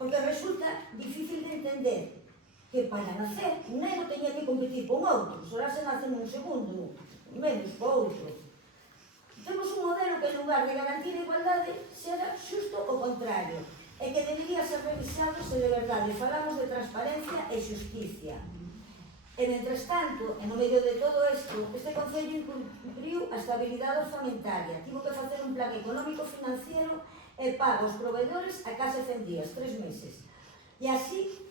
Porque resulta difícil de entender que para nacer un neno teña que competir con outro, só se nace nun segundo, menos co outro. Temos un modelo que en lugar de garantir a igualdade será xusto o contrario, e que debería ser revisado se de verdade falamos de transparencia e xusticia. E, mentres tanto, en no medio de todo isto, este Concello incumpriu a estabilidade orzamentaria, tivo que facer un plan económico financiero e paga os proveedores a case 100 días, 3 meses. E así,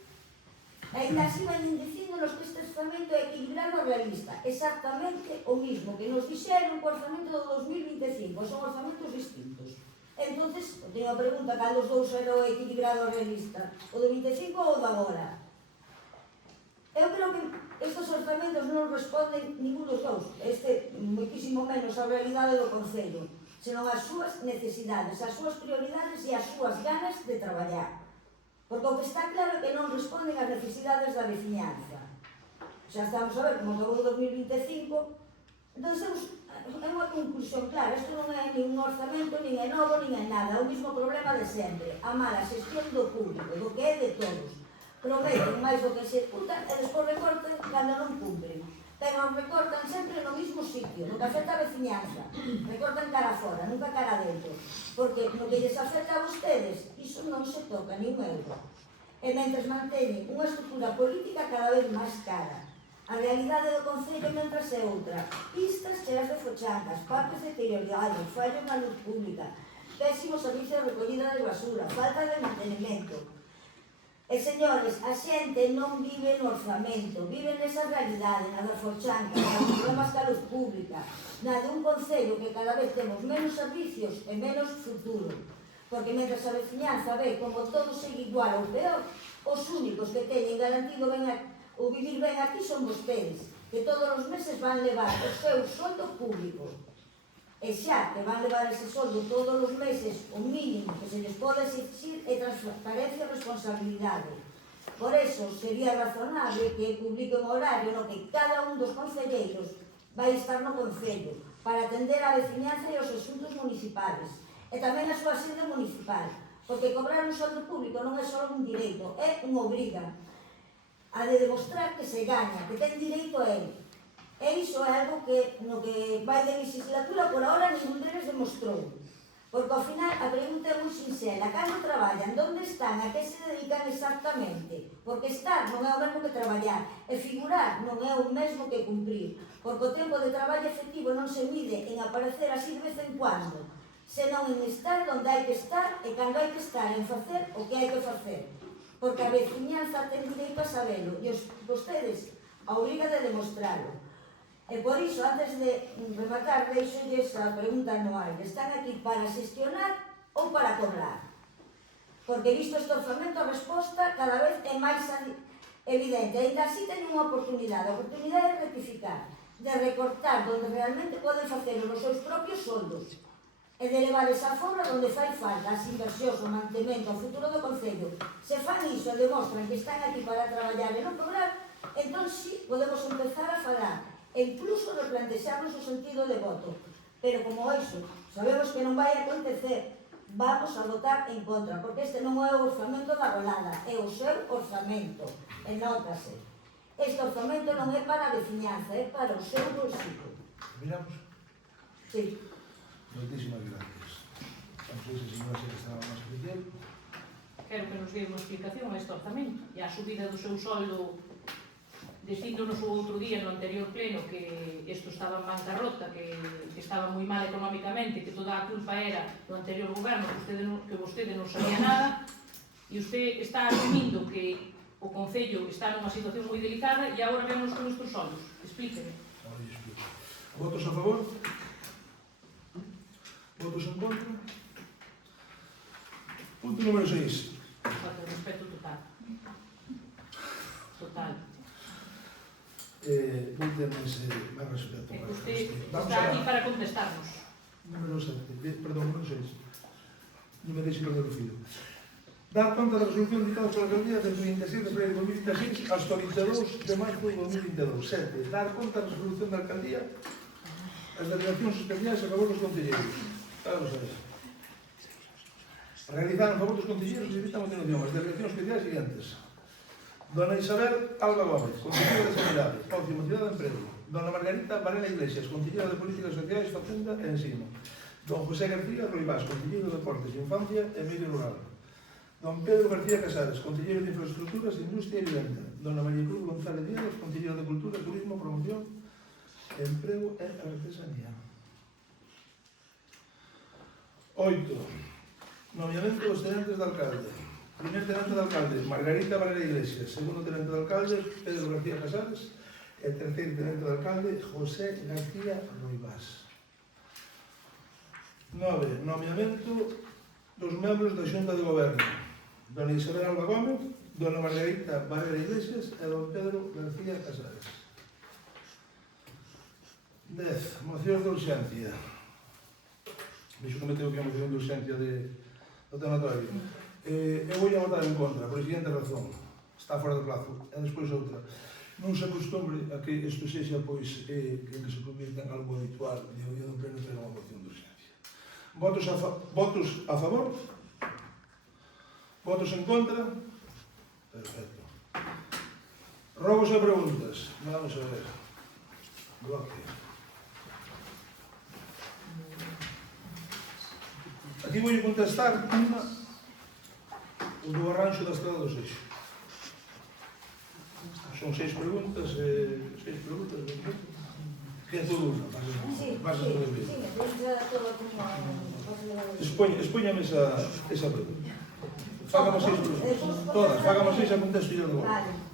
ainda así van dicíndonos que este orzamento é equilibrado e realista, exactamente o mismo que nos dixeron co orzamento do 2025, son orzamentos distintos. Entonces, teño a pregunta, cal dos dous era o equilibrado e realista? O do 25 ou o da agora? Eu creo que estes orzamentos non responden ningún dos dous, moitísimo menos a realidade do Concello, senón as súas necesidades, as súas prioridades e as súas ganas de traballar. Porque o que está claro é que non responden ás necesidades da veciñanza. Xa estamos a ver como acabou o 2025, entón é unha conclusión clara, isto non é nin un orzamento, nin é novo, nin é nada, é o mesmo problema de sempre, a mala xestión do público, do que é de todos. Prometen máis do que executan e despois recortan cando non cumpren. Pero recortan sempre no mismo sitio, no que afecta a veciñanza. Recortan cara fora, nunca cara dentro. Porque no que lles afecta a vostedes, iso non se toca ni un euro. E mentres manteñen unha estructura política cada vez máis cara. A realidade do Concello mentras é outra. Pistas cheas de fochancas, parques deteriorados, fallos na luz pública, pésimo servicio de recollida de basura, falta de mantenimento. E, señores, a xente non vive no orzamento, vive nesa realidade, na da forchanca, na dos problemas ca luz pública, na dun Concello que cada vez temos menos servicios e menos futuro. Porque mentre a veciñanza ve como todo segue igual ou peor, os únicos que teñen garantido o vivir ben aquí son vostedes, que todos os meses van levar o seu soldo público. E xa que van levar ese soldo todos os meses, o mínimo que se les pode exigir é transparencia e responsabilidade. Por eso, sería razonable que publique un horario no que cada un dos concelleiros vai estar no Concello para atender a veciñanza e os asuntos municipales e tamén a súa sede municipal, porque cobrar un soldo público non é só un direito, é unha obriga a de demostrar que se gaña, que ten direito a ele. E iso é algo que no que vai de legislatura por ahora ningún deles demostrou. Porque ao final a pregunta é moi sincera, cando traballan, onde están, a que se dedican exactamente? Porque estar non é o mesmo que traballar, e figurar non é o mesmo que cumprir, porque o tempo de traballo efectivo non se mide en aparecer así de vez en cuando, senón en estar onde hai que estar e cando hai que estar en facer o que hai que facer. Porque a veciñanza ten direito a sabelo, e vostedes a obriga de demostrarlo. E por iso, antes de rematar, deixolles a pregunta anual. Están aquí para xestionar ou para cobrar? Porque visto este orzamento, a resposta cada vez é máis evidente. Ainda así teñen unha oportunidade. A oportunidade de rectificar, de recortar donde realmente poden facelo nos seus propios soldos. e de levar esa fora onde fai falta as inversións, o mantemento, o futuro do Concello. Se fan iso e demostran que están aquí para traballar e non cobrar, entón sí podemos empezar a falar e incluso replantexarnos o sentido de voto. Pero como iso sabemos que non vai acontecer, vamos a votar en contra, porque este non é o orzamento da Rolada, é o seu orzamento, e nótase. Este orzamento non é para a veciñanza, é para o seu bolsillo. Miramos. Sí. Moitísimas gracias. Non sei se a señora se estaba máis especial. Quero que nos dé unha explicación a este orzamento e a subida do seu soldo. Dicíndonos o outro día no anterior pleno que isto estaba en bancarrota, que estaba moi mal económicamente, que toda a culpa era do anterior goberno, que vostede non sabía nada, e usted está asumindo que o Concello está nunha situación moi delicada e agora vemos con estes soldos. Explíqueme. Ahora yo explico. Votos a favor? Votos en contra? Punto número 6. Falta de respeto total. Total. Non ten máis respeto. É que usted Vamos está a aquí para contestarnos. número 7. Perdón, número 6. Non me deixe perder o filo. Dar conta da resolución dictada pola Alcaldía de 27 de febrero de 2016 hasta o 22 de marzo de 2022. 7. Dar conta da resolución da Alcaldía as delegacións especiais a favor dos concelleiros. Vamos a ver. Realizar a favor dos concelleiros e evitan a continuación as delegacións especiais siguientes. Dona Isabel Alba Gómez, Concelleira de Sanidade, Ocio, Mocidade e Emprego. Dona Margarita Varela Iglesias, Concelleira de Políticas Sociais, Facenda e Ensino. Don José García Roibás, Concelleiro de Deportes, Infancia e Medio Rural. Don Pedro García Casares, Concelleiro de Infraestructuras, Industria e Vivenda. Dona María Cruz González Díaz, Concelleiro de Cultura, Turismo, Promoción, Emprego e Artesanía. 8. Nomeamento dos tenentes de alcalde. Primer tenente de alcalde, Margarita Varela Iglesias. Segundo tenente de alcalde, Pedro García Casares. E terceiro tenente de alcalde, José García Roibás. 9. Nomeamento dos membros da Xunta de Goberno. Dona Isabel Alba Gómez, Dona Margarita Varela Iglesias e Don Pedro García Casares. 10. Mocións de urxencia. Vexo que meteu aquí a moción de urxencia do tanatorio. Eu vou a votar en contra, por a siguiente razón. Está fora de plazo. E despois outra. Non se acostumbre a que isto sexa, pois, que se convirta en algo habitual de o día do pleno ter unha moción de urxencia. Votos a favor? Votos en contra? Perfecto. Rogos e preguntas. Vamos a ver. Bloque. Aquí vou contestar unha o do arranxo da Estrada do Seixo. Son 6 preguntas, que é todo unha, vas a poder ver. Expóñame esa pregunta. Fágame 6 preguntas. Todas, fágame 6 a contesto yo de volta. Vale.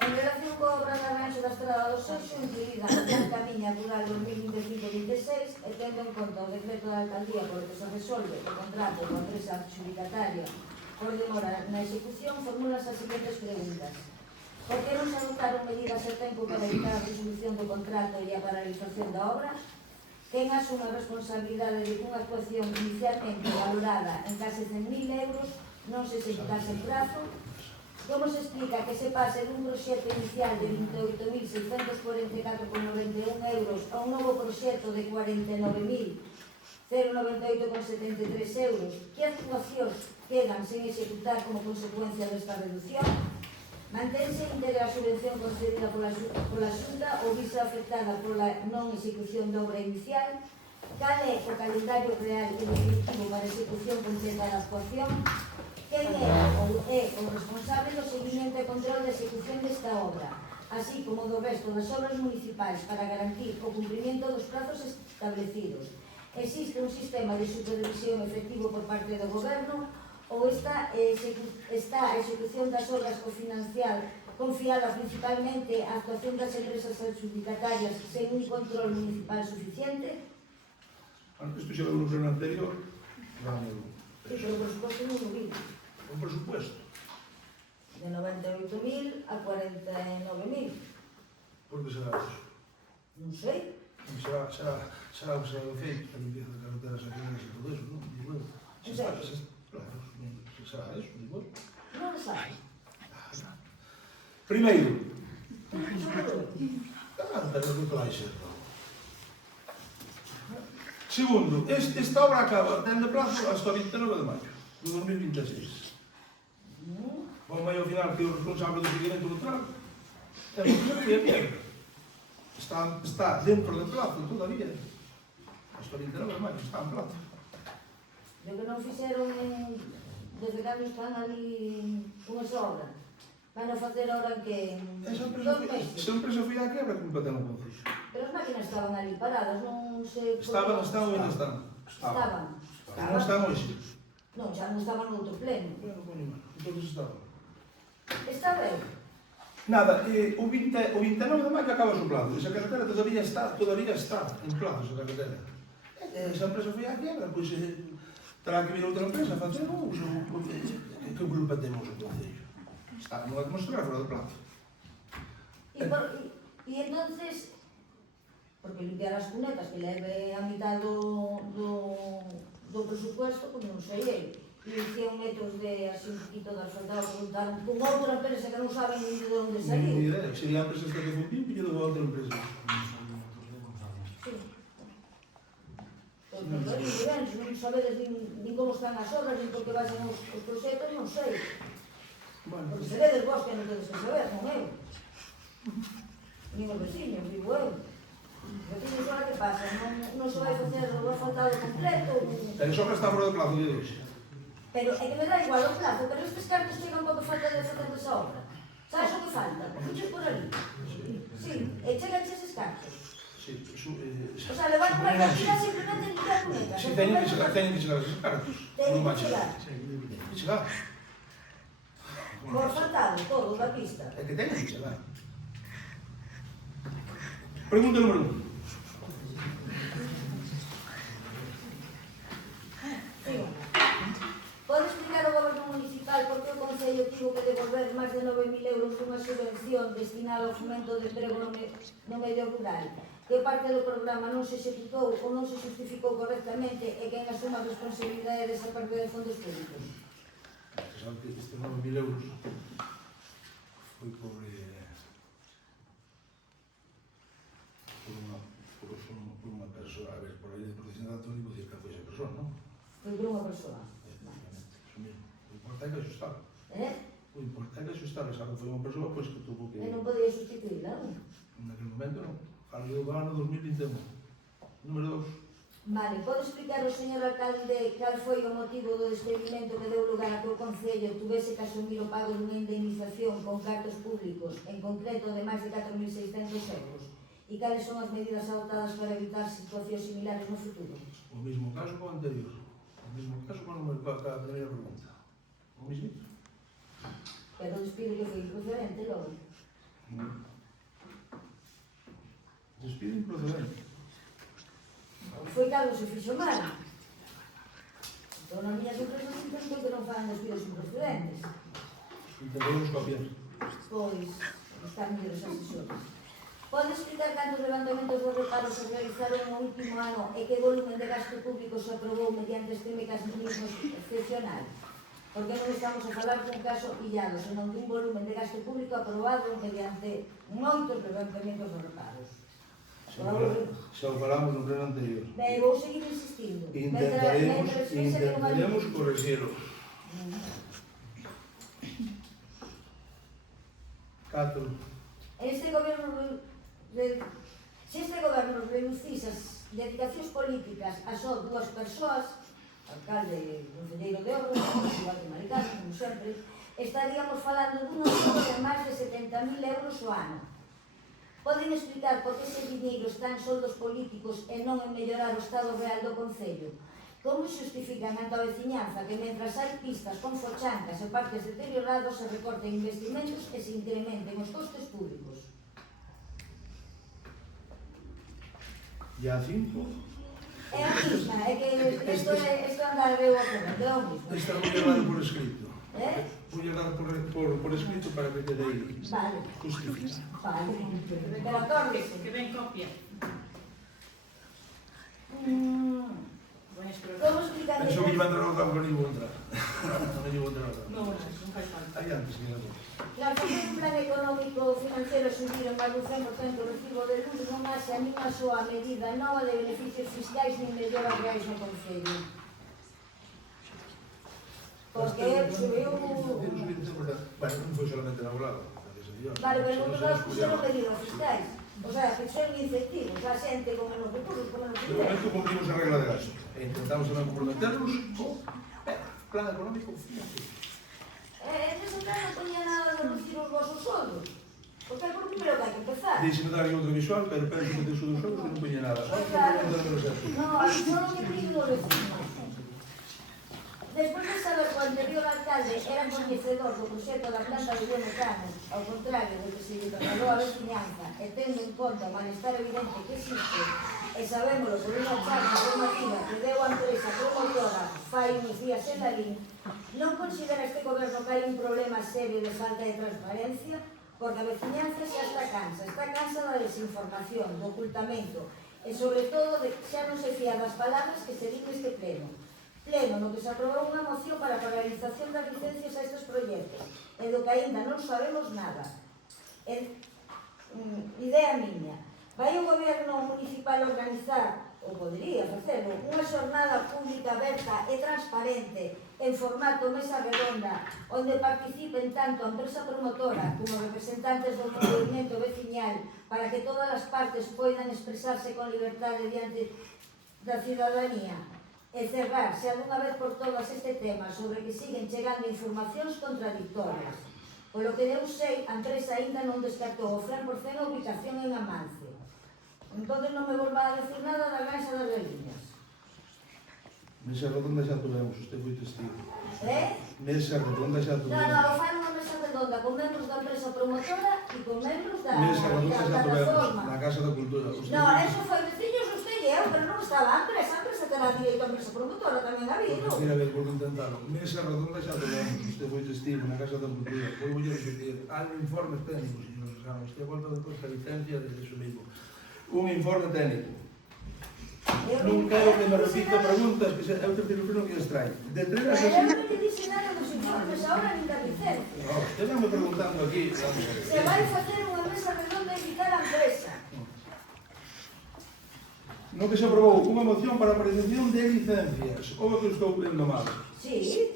En relación co obra de arranxo da Estrada do Seixo, incluída na Camiña Rural 2025-26, e tendo en conta o decreto da Alcaldía polo que se resolve o contrato coa empresa adxudicataria por demora na execución, formulas as seguintes preguntas. Por que non se adoptaron medidas a tempo para evitar a resolución do contrato e a paralización da obra? Quen asume a responsabilidade de que unha actuación inicialmente valorada en case 100.000 euros non se executase en prazo? Como se explica que se pase dun proxecto inicial de 28.644,91 euros a un novo proxecto de 49.098,73 euros? Que actuacións quedan sen executar como consecuencia desta reducción? Mantense íntegra a subvención concedida pola Xunta ou visa afectada pola non execución da obra inicial? Cal é o calendario real e definitivo para a execución completa da actuación? Quen é o responsable do seguimento e control da execución desta obra, así como do resto das obras municipais para garantir o cumprimento dos prazos establecidos? Existe un sistema de supervisión efectivo por parte do Goberno ou está a execución das obras confiada principalmente á actuación das empresas adxudicatarias sen un control municipal suficiente? Isto xa lo pleno anterior, dámelo. Pero o presupuesto non o vi. Un presupuesto. De 98.000 a 49.000. Por que será eso? Non sei. será o que será feito, a limpieza de carreteras secundarias e todo eso, non? Digo eu. Claro, será eso, digo eu. Non lo sabe. Primeiro, Pero que vai ser. Segundo, esta obra acaba tendo plazo hasta o 29 de maio de 2026. O maio final que é o responsable do seguimento do tramo é o que se foi a mierda. Está dentro de plazo todavía. Hasta o 29 de maio está en plazo. Lo que non fixeron desde cando están ali unhas obras. Van a facer ahora que Esa 2 meses. empresa foi a quebra, culpa ten o Concello. Pero as máquinas estaban ali paradas, non sei... Estaban ou non están? Non están hoxe. Non, xa non estaban no outro pleno. Bueno, coño, entonces estaban. Está ben. Nada, o 29 de maio acaba o plazo. Esa carretera todavía está en plazo, esa carretera. Esa empresa foi a quiebra, pois terá que vir outra empresa a facer o uso. Que culpa temos o Concello? Está nunha atmosfera fora do plazo. E entonces, porque limpiar as cunetas que leve a mitad do presupuesto, pois non sei eu. E 100 metros de así un poquito de asfaltado que montaron con outra empresa que non saben ni de onde saliu. Ni idea, sería a empresa esta que fundiu, pillo de outra empresa. Sí. Pois non sabedes nin como están as obras, nin por que vayan os proxectos, non sei. Bueno, Porque seredes vos que non tedes que saber, non eu. Nin os veciños, digo eu. Os veciños ahora que pasa, non se vai facer o asfaltado completo. pero só que está fora do plazo de hoxe. Pero é que me dá igual o plazo, pero estes cartos chegan pouco falta de facer esa obra. Sabes o que falta? Fuches por ali. Sí, e chegan eses cartos. Sí, O sea, levar por aquí a simplemente limpiar cunetas. si teñen que chegar esos cartos. Teñen Non vai que chegar. Teñen que chegar. Por faltado, todo, da pista. É que teñen que chegar. Pregunta número 1. Sigo. Pode explicar ao goberno municipal por que o Concello tivo que devolver máis de 9.000 euros dunha subvención destinada ao fomento de emprego no medio rural? Que parte do programa non se executou ou non se justificou correctamente e quen asuma a responsabilidade desa pérdida de fondos públicos? Sabe que estes 9.000 euros foi por unha persoa, a ver, por aí de protección de datos, digo que foi esa persoa, non? Foi por unha persoa. Eso mesmo. O importante é que axustar. O importante é que axustar, sabe, foi unha persoa pois, que tuvo que... E non podía sustituíla, non? Naquele momento non. Falei do ano 2021. Número 2. Vale, pode explicar o señor alcalde cal foi o motivo do despedimento que deu lugar a que o Concello tuvese que asumir o pago dunha indemnización con cartos públicos, en concreto de máis de 4.600 euros? E cales son as medidas adoptadas para evitar situacións similares no futuro? O mismo caso co anterior. O mismo caso con a primeira pregunta. O mismo. Pero o despido que foi improcedente, logo. Despido improcedente. Foi cando se fixo mal. Entón, nas miñas empresas intento que non fan despidos improcedentes. Intentamos copiar. Pois, están mellores asesores. Pode explicar cantos levantamentos dos reparos se realizaron no último ano e que volumen de gasto público se aprobou mediante este mecanismo excepcional? Porque non estamos a falar dun caso illado, senón dun volumen de gasto público aprobado mediante moitos levantamentos dos reparos. Xa o falamos no pleno anterior. Ben, vou seguir insistindo. Intentaremos corregirlo. 4. Se este goberno reducise as dedicacións políticas a só 2 persoas, alcalde e concelleiro de obras, igual que Maricano, como sempre, estaríamos falando dun aumento de máis de 70.000 euros ao ano. Poden explicar por que ese diñeiro está en soldos políticos e non en mellorar o estado real do Concello? Como xustifican ante a veciñanza que mentras hai pistas con fochancas e parques deteriorados se recorten investimentos e se incrementen os costes públicos? E a 5. É a misma, é que isto anda de boa corrente, é o mismo. Esta voy a dar por escrito. Voy a dar por escrito para que quede aí. Vale. Justifica. Vale. Pero acórdese. Que ben copia. Como explicar Penso que iba a entrar outra, pero non iba a entrar. Non iba a entrar outra. Non, non fai falta. Aí antes, señora. Claro, facer un plan económico financiero subir en máis do 100% o recibo de luz non haxe a ninguna soa medida nova de beneficios fiscais nin melloras reais no Concello. Porque subiu... Bueno, non foi solamente na volada. Vale, pero non nos puxeron medidas fiscais. O sea, que son incentivos a xente con menos recursos, con menos De dinero. momento cumplimos a regla de gasto. E intentamos tamén comprometernos co plan económico financiero. Nese plan non ponía nada de reducir os vosos soldos. Porque é por primeiro que hai que empezar. Deixe-me dar aí outro visual, pero penso que tenso dos olhos que non poña nada. No, solo que piden os vecinos. Despois de saber que o anterior alcalde era coñecedor do proxecto da planta de biometano, ao contrario do que se lle trasladou a veciñanza, e tendo en conta o malestar evidente que existe, e sabémolo por unha charla informativa que deu a empresa promotora fai uns días en Lalín, non considera este goberno que hai un problema serio de falta de transparencia, porque a veciñanza xa está cansa da desinformación, do ocultamento, e sobre todo de que xa non se fía das palabras que se din neste pleno. Pleno no que se aprobou unha moción para a paralización das licencias a estes proxectos, e do que aínda non sabemos nada. Idea miña. Vai o goberno municipal organizar, ou podería facelo, unha xornada pública aberta e transparente en formato mesa redonda, onde participen tanto a empresa promotora como representantes do movimento veciñal para que todas as partes poidan expresarse con liberdade diante da cidadanía e cerrar, xa dunha vez por todas, este tema sobre que siguen chegando informacións contradictorias. Polo que eu sei, a empresa aínda non descartou o 100% a ubicación en Amancio. Entón non me volva a decir nada da Granxa das Galiñas. Mesa redonda xa tuvemos, usted foi testigo. Mesa redonda xa No, tuvemos. fan unha mesa redonda con membros da empresa promotora e con membros da Mesa redonda xa tuvemos, plataforma. na Casa da Cultura. No, eso foi veciños, usted e eu, pero non estaba a empresa terá direito a empresa promotora, tamén ha habido. Mira, a ver, vou intentarlo. Mesa redonda xa tuvemos, usted foi testigo na Casa da Cultura. Vou a repetir, hai un informe técnico, señor Rosano, usted volta depois a licencia de eso mismo. Un informe técnico. Non quero que me repita preguntas, que é o terceiro pleno que extrae. De trenas Pero así... eu non lle dixe nada dos informes, ahora nin da licencia. No, usted vai me preguntando aquí. Se vai facer unha mesa redonda e invitar a empresa. No que se aprobou unha moción para a paralización de licencias. O que estou vendo mal. Sí.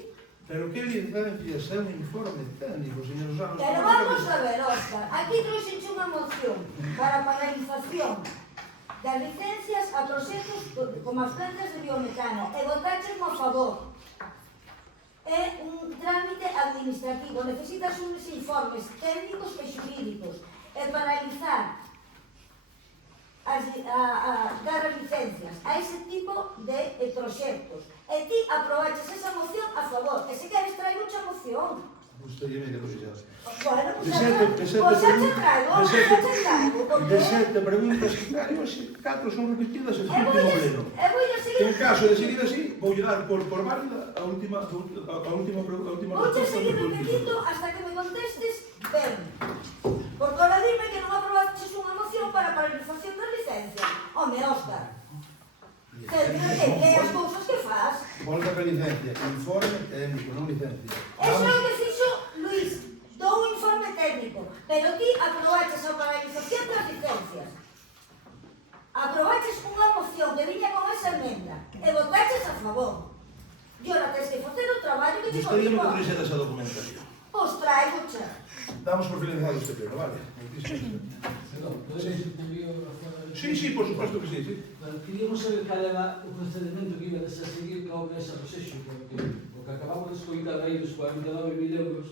Pero que licencias é un informe técnico, señor Rosano? Pero vamos a ver, Óscar, aquí trouxenche unha moción para a paralización das licencias a proxectos como as plantas de biometano e votaches a favor. É un trámite administrativo, necesitas uns informes técnicos e xurídicos e paralizar dar as licencias a ese tipo de proxectos. E ti aprobaches esa moción a favor, e se queres traigo a moción. Usted lle me quedou xa. Bueno, De sete preguntas que traigo, 4 son repetidas e 5 pleno. En caso de seguir así, vou dar por válida a última Vouche seguir repetindo hasta que me contestes ben. Porque ahora dime que non aprobaches unha moción para a paralización das licencias. Home, Óscar, que as cousas que faz. Volta a licencia, informe técnico, non licencia. Eso é o que fixo Luís, dou un informe técnico, pero ti aprobaches a paralización das licencias. Aprobaches unha moción que viña con esa emenda e votaches a favor. E ora tens que facer o traballo que te Usted dime que corresponde. traxe esa documentación. Pois traigo xa. Damos por finalizado este pleno, vale? Perdón, ¿puedes envío afuera? Sí, por supuesto que sí. Bueno, queríamos saber cal era o procedimento que ibades a seguir ca obra esa proxexo, porque o que acabamos de escoitar aí dos 49.000 euros,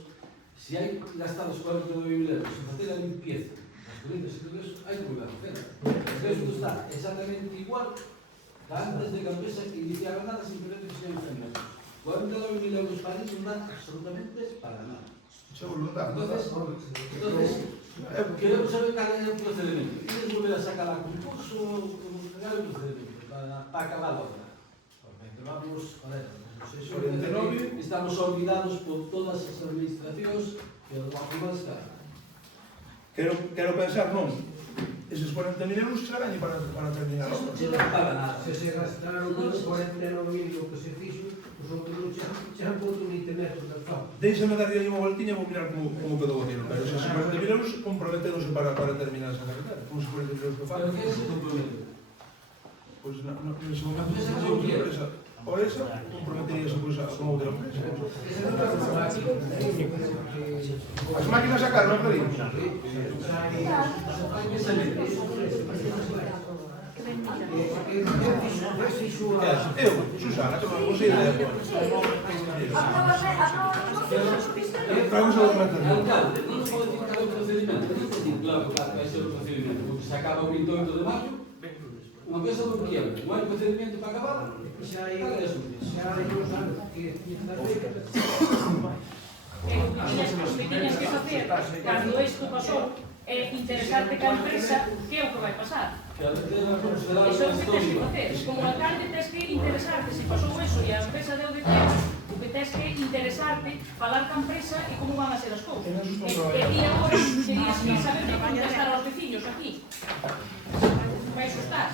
se hai gastado os 49.000 euros en facer a limpieza das colinas e todo eso, hai que volver a facer. Porque isto está exactamente igual que antes de que a empresa iniciara nada, simplemente que se iban enfermos. 49.000 euros para iso non dá absolutamente para nada. Xa voluntad. Entonces, queremos saber cal é o procedimento. Queres volver a sacar a concurso, cal é o procedimento para acabar a obra. Porque vamos, joder, estamos olvidados por todas as administracións que o actual está. Quero pensar, non. eses 40.000 euros xa gañe para terminar a obra. Se non paga nada. Se se gastaron os 49.000 o que se fixo, os outros non chegan por un metros de asfalto. Déixame darlle aí unha voltiña, vou mirar como quedou aquilo, pero eses 40.000 euros comprometeronse para terminar esa carretera. Con os 40.000 euros que Pero falan. que é ese documento? Pois nese momento, Esa se non outra quere. empresa, ou esa, comprometeríase con outra empresa. Ese non é automático, As máquinas sacaron, non pedimos? Eu, Susana, que non vos idea. Traemos a documentación. Alcalde, non nos pode dictar o procedimento. Non pode dicir, claro, vai ser o procedimento. Porque se acaba o 28 de maio, unha empresa non quiebra. Non hai procedimento para acabar. xa hai Paga eso. uns anos que das décadas. O que tiñas que facer cando isto pasou é interesarte ca empresa que é o que vai pasar. Que a empresa considerada Iso é o que tens que histórica. facer. Como alcalde tens que interesarte se pasou eso e a empresa deu de tema, o que tens que interesarte, falar ca empresa e como van a ser as cousas. E agora terías que saber de contestar aos veciños aquí. Vai xustar.